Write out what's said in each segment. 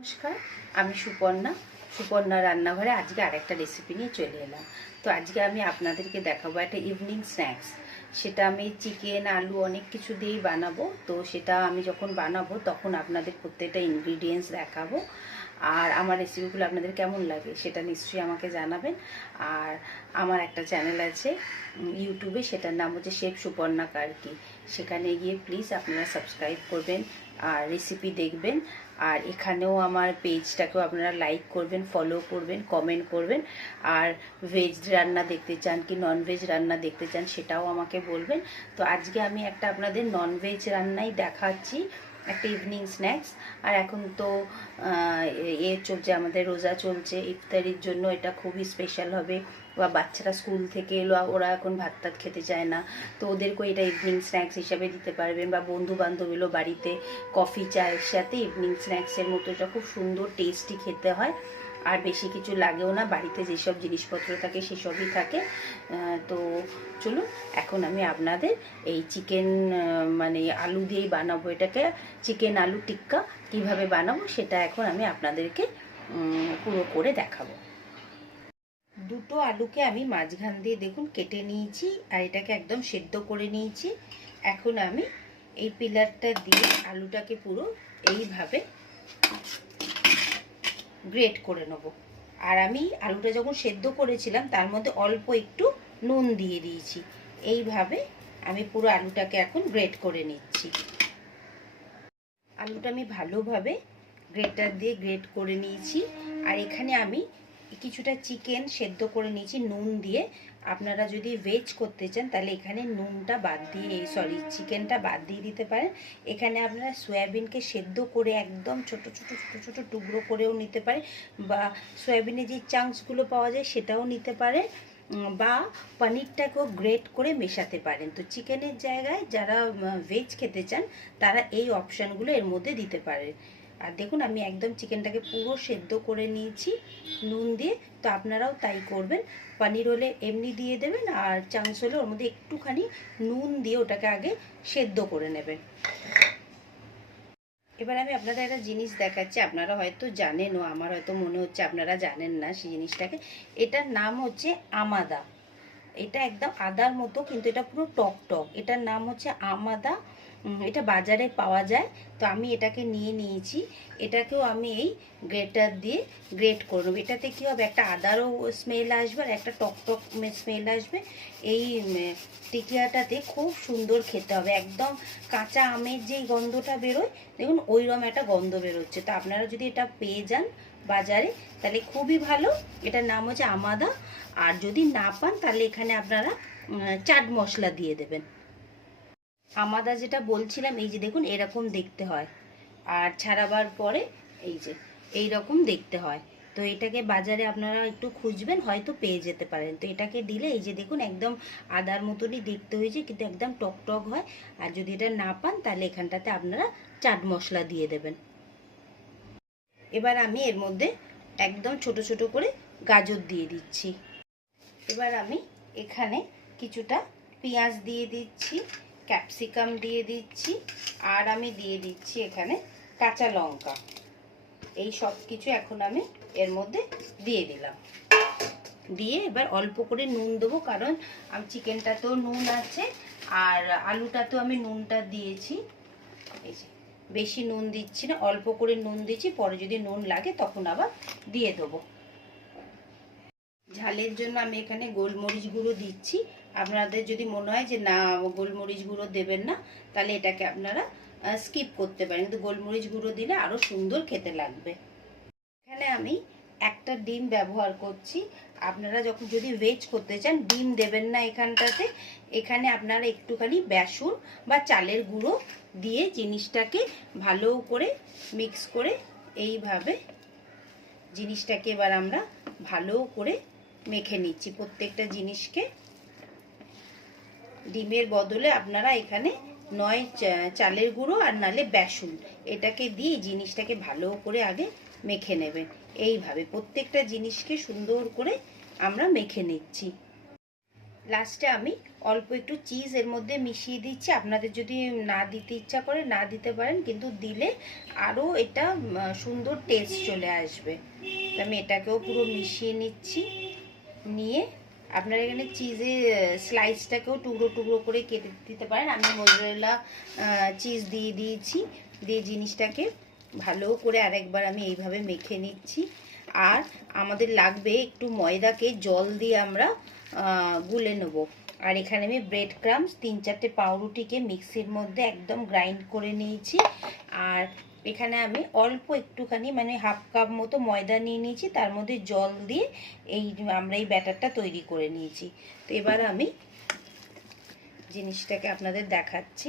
নমস্কার, আমি সুপর্ণা রান্নাঘরে আজকে আরেকটা রেসিপি নিয়ে চলে এলাম। তো আজকে আমি আপনাদেরকে দেখাবো একটা ইভিনিং স্ন্যাক্স। সেটা আমি চিকেন, আলু অনেক কিছু দিয়েই বানাবো। তো সেটা আমি যখন বানাবো তখন আপনাদের প্রত্যেকটা ইনগ্রিডিয়েন্টস দেখাবো। আর আমার রেসিপিগুলো আপনাদের কেমন লাগে সেটা নিশ্চয়ই আমাকে জানাবেন। আর আমার একটা চ্যানেল আছে ইউটিউবে, সেটার নাম হচ্ছে শেফ সুপর্ণা কার্কি। সেখানে গিয়ে প্লিজ আপনারা সাবস্ক্রাইব করবেন আর রেসিপি দেখবেন। আর এখানেও আমার পেজটাকেও আপনারা লাইক করবেন, ফলো করবেন, কমেন্ট করবেন। আর ভেজ রান্না দেখতে চান কি নন ভেজ রান্না দেখতে চান সেটাও আমাকে বলবেন। তো আজকে আমি একটা আপনাদের নন ভেজ রান্নাই দেখাচ্ছি, একটা ইভিনিং স্ন্যাক্স। আর এখন তো চলছে, আমাদের রোজা চলছে, ইফতারির জন্য এটা খুবই স্পেশাল হবে। বা বাচ্চারা স্কুল থেকে এলো, ওরা এখন ভাত টাত খেতে চায় না, তো ওদেরকেও এটা ইভিনিং স্ন্যাক্স হিসাবে দিতে পারবেন। বা বন্ধু বান্ধব এলো বাড়িতে, কফি চায়ের সাথে ইভিনিং স্ন্যাক্সের মতো এটা খুব সুন্দর টেস্টি খেতে হয়। আর বেশি কিছু লাগেও না, বাড়িতে যেসব জিনিসপত্র থাকে সেসবই থাকে। তো চলুন এখন আমি আপনাদের এই চিকেন মানে আলু দিয়েই বানাবো এটাকে, চিকেন আলু টিক্কা কিভাবে বানাবো সেটা এখন আমি আপনাদেরকে পুরো করে দেখাবো। দুটো আলুকে আমি মাঝখান দিয়ে দেখুন কেটে নিয়েছি, আর এটাকে একদম সেদ্ধ করে নিয়েছি। এখন আমি এই পিলারটা দিয়ে আলুটাকে পুরো এইভাবে গ্রেট করে নেব। আর আমি আলুটা যখন সেদ্ধ করেছিলাম তার মধ্যে অল্প একটু নুন দিয়ে দিয়েছি। এইভাবে আমি পুরো আলুটাকে এখন গ্রেট করে নিচ্ছি। আলুটা আমি ভালোভাবে গ্রেটার দিয়ে গ্রেট করে নিয়েছি। আর এখানে আমি কিছুটা চিকেন সেদ্ধ করে নিয়েছি নুন দিয়ে। আপনারা যদি ভেজ করতে চান তাহলে এখানে নুনটা বাদ দিয়ে, চিকেনটা বাদ দিয়ে দিতে পারেন। এখানে আপনারা সয়াবিনকে সেদ্ধ করে একদম ছোট ছোট ছোট ছোট টুকরো করেও নিতে পারেন, বা সয়াবিনের যে চাংসগুলো পাওয়া যায় সেটাও নিতে পারেন, বা পনিরটাকেও গ্রেট করে মেশাতে পারেন। তো চিকেনের জায়গায় যারা ভেজ খেতে চান তারা এই অপশানগুলো এর মধ্যে দিতে পারেন। আর দেখুন আমি একদম চিকেনটাকে পুরো সেদ্ধ করে নিয়েছি নুন দিয়ে। তো আপনারাও তাই করবেন। পনির হলে এমনি দিয়ে দেবেন, আর চাংস হলে ওর মধ্যে একটুখানি নুন দিয়ে ওটাকে আগে সেদ্ধ করে নেবেন। এবার আমি আপনাদের একটা জিনিস দেখাচ্ছি, আপনারা হয়তো জানেনও, আমার হয়তো মনে হচ্ছে আপনারা জানেন না সেই জিনিসটাকে। এটার নাম হচ্ছে আমাদা। এটা একদম আদার মতো, কিন্তু এটা পুরো টক টক। এটার নাম হচ্ছে আমাদা। এটা বাজারে পাওয়া যায়। তো আমি এটাকে নিয়ে নিয়েছি। এটাকেও আমি এই গ্রেটার দিয়ে গ্রেট করে নেবো। এটাতে কী হবে, একটা আদারও স্মেল আসবে আর একটা টক টক স্মেল আসবে। এই টিকিয়াটাতে খুব সুন্দর খেতে হবে। একদম কাঁচা আমের যেই গন্ধটা বেরোয়, দেখুন ওইরকম একটা গন্ধ বেরোচ্ছে। তো আপনারা যদি এটা পেয়ে যান বাজারে তাহলে খুবই ভালো। এটার নাম হচ্ছে আমাদা। আর যদি না পান তাহলে এখানে আপনারা চাট মশলা দিয়ে দেবেন। আমাদা যেটা বলছিলাম, এই যে দেখুন এরকম দেখতে হয়, আর ছাড়াবার পরে এই যে এই রকম দেখতে হয়। তো এটাকে বাজারে আপনারা একটু খুঁজবেন, হয়তো পেয়ে যেতে পারেন। তো এটাকে দিলে এই যে দেখুন একদম আদার মতনই দেখতে হয়েছে, কিন্তু একদম টক টক হয়। আর যদি এটা না পান তাহলে এখানটাতে আপনারা চাট মশলা দিয়ে দেবেন। এবার আমি এর মধ্যে একদম ছোট ছোট করে গাজর দিয়ে দিচ্ছি। এবার আমি এখানে কিছুটা পেঁয়াজ দিয়ে দিচ্ছি, ক্যাপসিকাম দিয়ে দিচ্ছি, আর আমি দিয়ে দিচ্ছি এখানে কাঁচা লঙ্কা। এই সব কিছু এখন আমি এর মধ্যে দিয়ে দিলাম। দিয়ে এবার অল্প করে নুন দেবো, কারণ আমি চিকেনটাতেও নুন আছে আর আলুটাতেও আমি নুনটা দিয়েছি। এই যে বেশি নুন দিচ্ছি না, অল্প করে নুন দিচ্ছি, পরে যদি নুন লাগে তখন আবার দিয়ে দেবো। ঝালের জন্য আমি এখানে গোলমরিচ গুঁড়ো দিচ্ছি। আপনাদের যদি মনে হয় যে না গোলমরিচ গুঁড়ো দেবেন না, তাহলে এটাকে আপনারা স্কিপ করতে পারেন, কিন্তু গোলমরিচ গুঁড়ো দিলে আরও সুন্দর খেতে লাগবে। এখানে আমি একটা ডিম ব্যবহার করছি। আপনারা যখন যদি ভেজ করতে চান ডিম দেবেন না এখানটাতে। এখানে আপনারা একটুখানি বেসন বা চালের গুঁড়ো দিয়ে জিনিসটাকে ভালো করে মিক্স করে এইভাবে জিনিসটাকে এবার আমরা ভালো করে মেখে নিচ্ছি প্রত্যেকটা জিনিসকে। ডিমের বদলে আপনারা এখানে নয় চালের গুঁড়ো আর নালে বেসন, এটাকে দিয়ে জিনিসটাকে ভালো করে আগে মেখে নেবেন। এইভাবে প্রত্যেকটা জিনিসকে সুন্দর করে আমরা মেখে নিচ্ছি। লাস্টে আমি অল্প একটু চিজ এর মধ্যে মিশিয়ে দিচ্ছি। আপনাদের যদি না দিতে ইচ্ছা করে না দিতে পারেন, কিন্তু দিলে আরও এটা সুন্দর টেস্ট চলে আসবে। তো আমি এটাকেও পুরো মিশিয়ে নিচ্ছি। নিয়ে আপনারা এখানে চিজের স্লাইসটাকেও টুকরো টুকরো করে কেটে দিতে পারেন। আমি মোজারেলা চিজ দিয়ে দিয়েছি। দিয়ে জিনিসটাকে ভালো করে আরেকবার আমি এইভাবে মেখে নিচ্ছি। আর আমাদের লাগবে একটু ময়দাকে জল দিয়ে আমরা গুলে নেব। আর এখানে আমি ব্রেড ক্রাম্স 3-4টে পাউরুটিকে মিক্সির মধ্যে একদম গ্রাইন্ড করে নিয়েছি। আর এখানে আমি অল্প একটুখানি মানে হাফ কাপ মতো ময়দা নিয়ে নিয়েছি, তার মধ্যে জল দিয়ে আমরা এই ব্যাটারটা তৈরি করে নিয়েছি। তো এবার আমি জিনিসটাকে আপনাদের দেখাচ্ছি।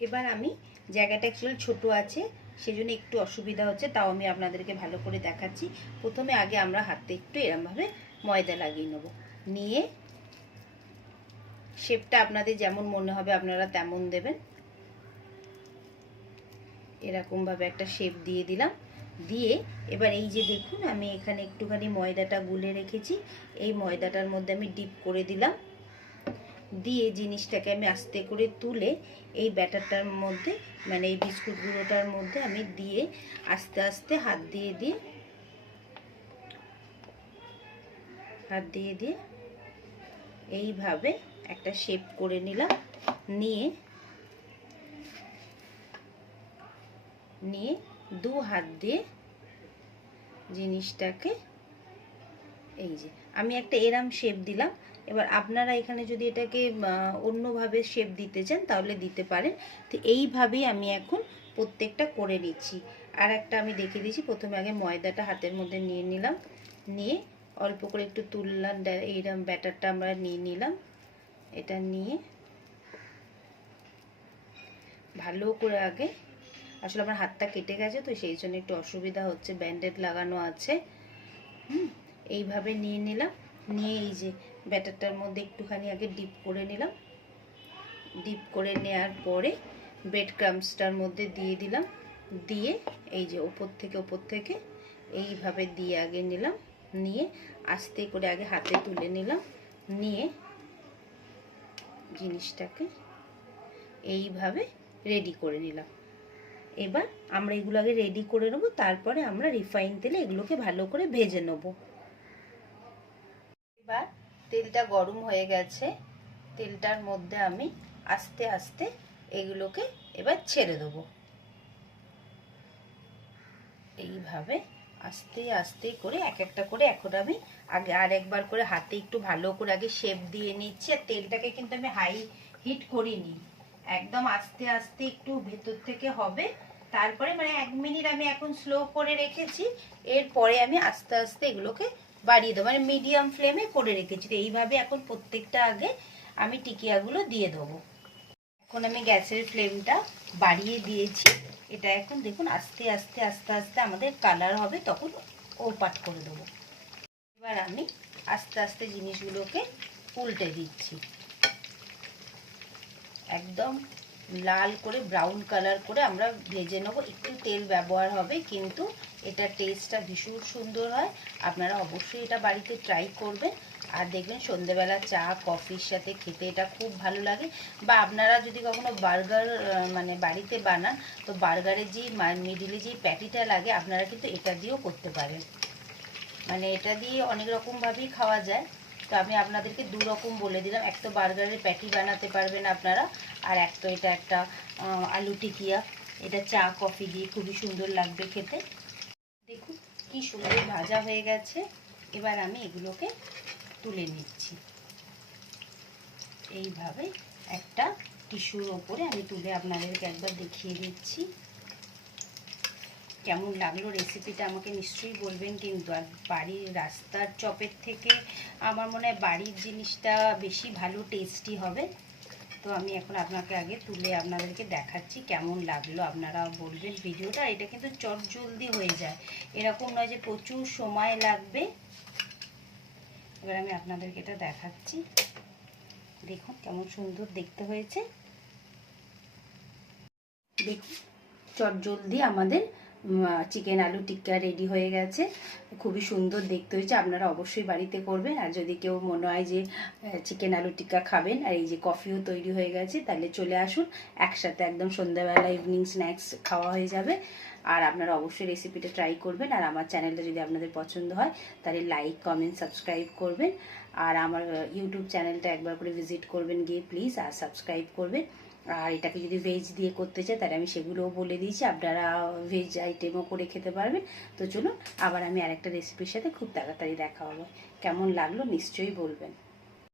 এবার আমি জায়গাটা অ্যাকচুয়ালি ছোট আছে, সেজন্য একটু অসুবিধা হচ্ছে, তাও আমি আপনাদেরকে ভালো করে দেখাচ্ছি। প্রথমে আগে আমরা হাতে একটু এরমভাবে ময়দা লাগিয়ে নেব। নিয়ে শেপটা আপনাদের যেমন মনে হবে আপনারা তেমন দেবেন। এরকমভাবে একটা শেপ দিয়ে দিলাম। দিয়ে এবার এই যে দেখুন আমি এখানে একটুখানি ময়দাটা গুলে রেখেছি, এই ময়দাটার মধ্যে আমি ডিপ করে দিলাম। দিয়ে জিনিসটাকে আমি আস্তে করে তুলে এই ব্যাটারটার মধ্যে মানে এই বিস্কুট গুঁড়োটার মধ্যে আমি দিয়ে আস্তে আস্তে হাত দিয়ে এইভাবে একটা শেপ করে নিলাম। নিয়ে দু হাত দিয়ে জিনিসটাকে এই যে আমি একটা এরম শেপ দিলাম। এবার আপনারা এখানে যদি এটাকে অন্যভাবে শেপ দিতে চান তাহলে দিতে পারেন। তো এইভাবেই আমি এখন প্রত্যেকটা করে নিচ্ছি। আর একটা আমি দেখিয়ে দিচ্ছি। প্রথমে আগে ময়দাটা হাতের মধ্যে নিয়ে নিলাম, নিয়ে অল্প করে একটু তুললাম, এইরকম ব্যাটারটা আমরা নিয়ে নিলাম। এটা নিয়ে ভালো করে আগে, আসলে আমার হাতটা কেটে গেছে তো সেই জন্য একটু অসুবিধা হচ্ছে, ব্যান্ডেড লাগানো আছে। এইভাবে নিয়ে নিলাম। নিয়ে এই যে ব্যাটারটার মধ্যে একটুখানি আগে ডিপ করে নিলাম। ডিপ করে নেওয়ার পরে ব্রেড ক্রাম্বসটার মধ্যে দিয়ে দিলাম। দিয়ে এই যে ওপর থেকে এইভাবে দিয়ে আগে নিলাম। নিয়ে আস্তে করে আগে হাতে তুলে নিলাম। নিয়ে জিনিসটাকে এইভাবে রেডি করে নিলাম। এবার আমরা এগুলো আগে রেডি করে নেব, তারপরে আমরা রিফাইন তেলে এগুলোকে ভালো করে ভেজে নেব। এবার তেলটা গরম হয়ে গেছে, তেলটার মধ্যে আমি আস্তে আস্তে এগুলোকে এবার ছেড়ে দেবো। এইভাবে আস্তে আস্তে করে এক একটা করে এখন আমি আগে আর একবার করে হাতে একটু ভালো করে আগে শেপ দিয়ে নিচ্ছি। আর তেলটাকে কিন্তু আমি হাই হিট করিনি, একদম আস্তে আস্তে একটু ভেতর থেকে হবে। তারপরে মানে 1 মিনিট আমি এখন স্লো করে রেখেছি, এরপরে আমি আস্তে আস্তে এগুলোকে বাড়িয়ে দেবো, মানে মিডিয়াম ফ্লেমে করে রেখেছি। তো এইভাবে এখন প্রত্যেকটা আগে আমি টিকিয়াগুলো দিয়ে দেবো। এখন আমি গ্যাসের ফ্লেমটা বাড়িয়ে দিয়েছি। এটা এখন দেখুন আস্তে আস্তে আস্তে আস্তে আমাদের কালার হবে, তখন ওপাট করে দেবো। এবার আমি আস্তে আস্তে জিনিসগুলোকে উল্টে দিচ্ছি, একদম লাল করে ব্রাউন কালার করে আমরা ভেজে নেবো। একটু তেল ব্যবহার হবে, কিন্তু এটা টেস্টটা ভীষণ সুন্দর হয়। আপনারা অবশ্যই এটা বাড়িতে ট্রাই করবেন। আর দেখবেন সন্ধ্যেবেলা চা কফির সাথে খেতে এটা খুব ভালো লাগে। বা আপনারা যদি কখনো বার্গার মানে বাড়িতে বানান, তো বার্গারের যে মিডিলে যে প্যাটিটা লাগে আপনারা কিন্তু এটা দিয়েও করতে পারেন। মানে এটা দিয়ে অনেক রকমভাবেই খাওয়া যায়। তো আমি আপনাদেরকে 2 রকম বলে দিলাম। এক তো বার্গারের প্যাটি বানাতে পারবেন আপনারা, আর এক তো এটা একটা আলু টিকিয়া, এটা চা কফি দিয়ে খুবই সুন্দর লাগবে খেতে। দেখুন কি সুন্দর ভাজা হয়ে গেছে। এবার আমি এগুলোকে তুলে নিচ্ছি। এইভাবে একটা টিস্যুর ওপরে আমি তুলে আপনাদেরকে একবার দেখিয়ে দিচ্ছি। কেমন লাগলো রেসিপিটা আমাকে নিশ্চয়ই বলবেন কিন্তু। আর বাড়ির রাস্তার চপের থেকে আমার মনে হয় বাড়ির জিনিসটা বেশি ভালো টেস্টি হবে। তো আমি এখন আপনাকে আগে তুলে আপনাদেরকে দেখাচ্ছি কেমন লাগলো, আপনারা বলবেন ভিডিওটা। এটা কিন্তু চটজলদি হয়ে যায়, এরকম নয় যে প্রচুর সময় লাগবে। এবার আমি আপনাদেরকে এটা দেখাচ্ছি, দেখুন কেমন সুন্দর দেখতে হয়েছে। দেখুন চটজলদি আমাদের চিকেন আলু টিক্কা রেডি হয়ে গেছে। খুবই সুন্দর দেখতে হয়েছে, আপনারা অবশ্যই বাড়িতে করবেন। আর যদি কেউ মনে হয় যে চিকেন আলু টিক্কা খাবেন, আর এই যে কফিও তৈরি হয়ে গেছে, তাহলে চলে আসুন, একসাথে একদম সন্ধ্যাবেলা ইভিনিং স্ন্যাক্স খাওয়া হয়ে যাবে। আর আপনারা অবশ্যই রেসিপিটা ট্রাই করবেন। আর আমার চ্যানেলটা যদি আপনাদের পছন্দ হয় তাহলে লাইক কমেন্ট সাবস্ক্রাইব করবেন। আর আমার ইউটিউব চ্যানেলটা একবার করে ভিজিট করবেন গিয়ে প্লিজ, আর সাবস্ক্রাইব করবেন। আর এটাকে যদি ভেজ দিয়ে করতে চাই তাহলে আমি সেগুলোও বলে দিয়েছি, আপনারা ভেজ আইটেমও করে খেতে পারবেন। তো চলুন, আবার আমি আরেকটা রেসিপির সাথে খুব তাড়াতাড়ি দেখা হবে। কেমন লাগলো নিশ্চয়ই বলবেন।